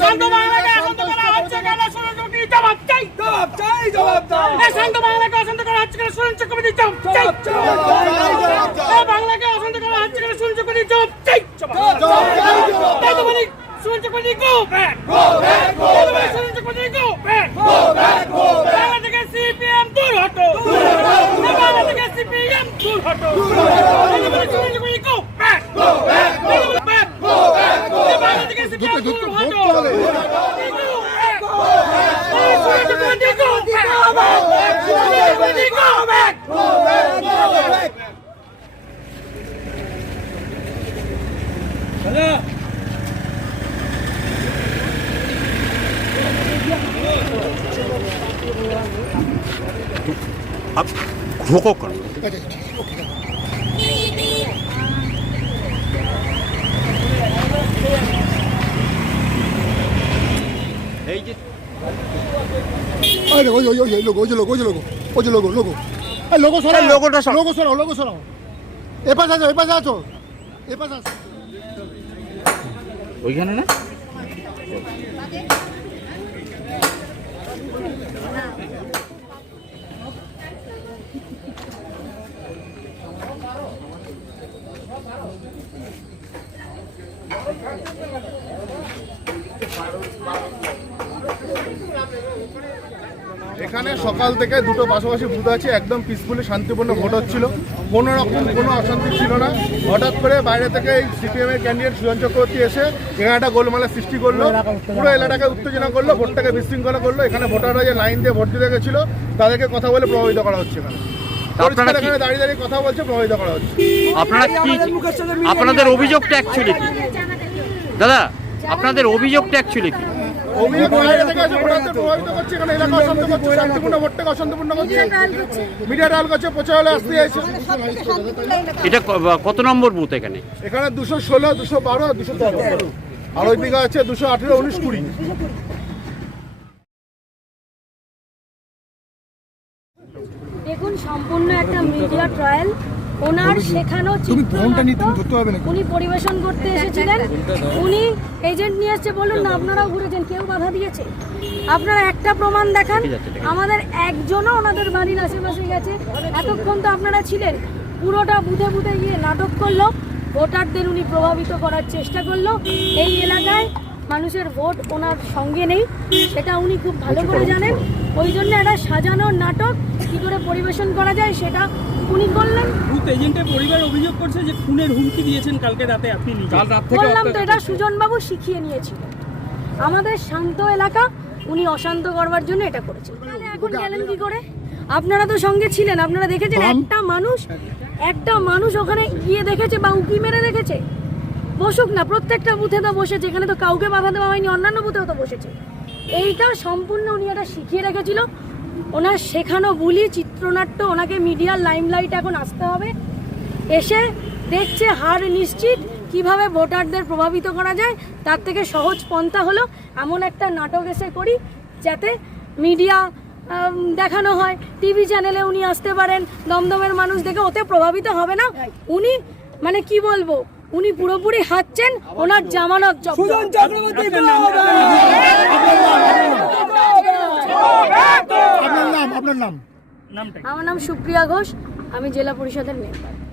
শান্ত বাংলাকে অশান্ত করা হচ্ছে কেন? শুনুন কি জবাব চাই? জবাব চাই জবাব চাই। এই শান্ত বাংলাকে অশান্ত করা হচ্ছে কেন? শুনুন কমিটি জবাব চাই। এই বাংলাকে অশান্ত করা হচ্ছে কেন? শুনুন কমিটি জবাব চাই। জবাব তাই তো বলি শুনুন committee go back. Go back go back. শুনুন committee go back. Go back go Bangla থেকে সিপিএম দূর হটো বাংলা থেকে সিপিএম দূর হটো শুনুন committee go back go back go back go back go Bangla থেকে সিপিএম দূর হটো आप रोको करो এই যে আরে ওই ওই ওই লোগো ওই লোগো ওই লোগো ওই লোগো লোগো এই লোগো সরাও লোগোটা সরাও। লোগো সরাও লোগো সরাও। এ পাশে আছো এ পাশে আছো। এ আছো। ওইখানে না? এখানে সকাল থেকে দুটো পাশাপাশি বুথ আছে একদম পিসফুলি শান্তিপূর্ণ ভোট হচ্ছিল। কোনো রকম কোনো অশান্তি ছিল না। হঠাৎ করে বাইরে থেকে এই সিপিএম এর ক্যান্ডিডেট সুজন চক্রবর্তী এসে এখানে একটা গোলমালের সৃষ্টি করল পুরো এলাকাকে উত্তেজনা করল ভোটটাকে বিশৃঙ্খলা করল। এখানে ভোটাররা যে লাইন দিয়ে ভোট দিতে গেছিল তাদেরকে কথা বলে প্রভাবিত করা হচ্ছে এখানে। কথা বলছে প্রভাবিত করা হচ্ছে। আপনারা আপনাদের অভিযোগটা অ্যাকচুয়ালি কি? দাদা আপনাদের অভিযোগটা অ্যাকচুয়ালি কি? অভিযোগ বাইরে থেকে আছে ভোটারদের প্রভাবিত করছে এখানে এলাকা অশান্ত করছে শান্তিপূর্ণ ভোটটাকে অশান্তপূর্ণ করছে। মিডিয়া ডাল করছে প্রচার হলে আসতে চাইছে এটা কত নম্বর বুথ এখানে? এখানে দুশো ষোলো দুশো বারো দুশো তেরো। আর ওই দিকে আছে দুশো আঠেরো উনিশ কুড়ি। দেখুন সম্পূর্ণ একটা মিডিয়া ট্রায়াল। ওনার শেখানো চিত্রনাট্য উনি পরিবেশন করতে এসেছিলেন। উনি এজেন্ট নিয়ে এসছে বলুন না আপনারাও ঘুরেছেন কেউ বাধা দিয়েছে। আপনারা একটা প্রমাণ দেখান আমাদের একজনও ওনাদের বাড়ির আশেপাশে গেছে। এতক্ষণ তো আপনারা ছিলেন। পুরোটা বুধে বুধে গিয়ে নাটক করল। ভোটারদের উনি প্রভাবিত করার চেষ্টা করল। এই এলাকায় মানুষের ভোট ওনার সঙ্গে নেই সেটা উনি খুব ভালো করে জানেন। ওই জন্য একটা সাজানো নাটক কি করে পরিবেশন করা যায় সেটা উনি করলেন বুথ এজেন্টের পরিবার অভিযোগ করছে যে খুনের হুমকি দিয়েছেন কালকে রাতে আপনি বললাম তো এটা সুজনবাবু শিখিয়ে নিয়েছিলেন। আমাদের শান্ত এলাকা উনি অশান্ত করবার জন্য এটা করেছেন। এখন গেলেন কি করে? আপনারা তো সঙ্গে ছিলেন আপনারা দেখেছেন একটা মানুষ একটা মানুষ ওখানে গিয়ে দেখেছে বা উকি মেরে দেখেছে। বসুক না প্রত্যেকটা বুথে তো বসেছে এখানে তো কাউকে বাধা দেওয়া হয়নি অন্যান্য বুথেও তো বসেছে। এইটা সম্পূর্ণ উনি এটা শিখিয়ে রেখেছিল। ওনার শেখানো বুলি চিত্রনাট্য ওনাকে মিডিয়ার লাইমলাইট এখন আসতে হবে। এসে দেখছে হার নিশ্চিত কীভাবে ভোটারদের প্রভাবিত করা যায় তার থেকে সহজ পন্থা হলো এমন একটা নাটক এসে করি যাতে মিডিয়া দেখানো হয়। টিভি চ্যানেলে উনি আসতে পারেন দমদমের মানুষ দেখে ওতে প্রভাবিত হবে না। উনি মানে কি বলব উনি পুরোপুরি হাঁটছেন ওনার জামানত জব্দ। আপনার নাম আপনার নাম আমার নাম সুপ্রিয়া ঘোষ আমি জেলা পরিষদের মেম্বার।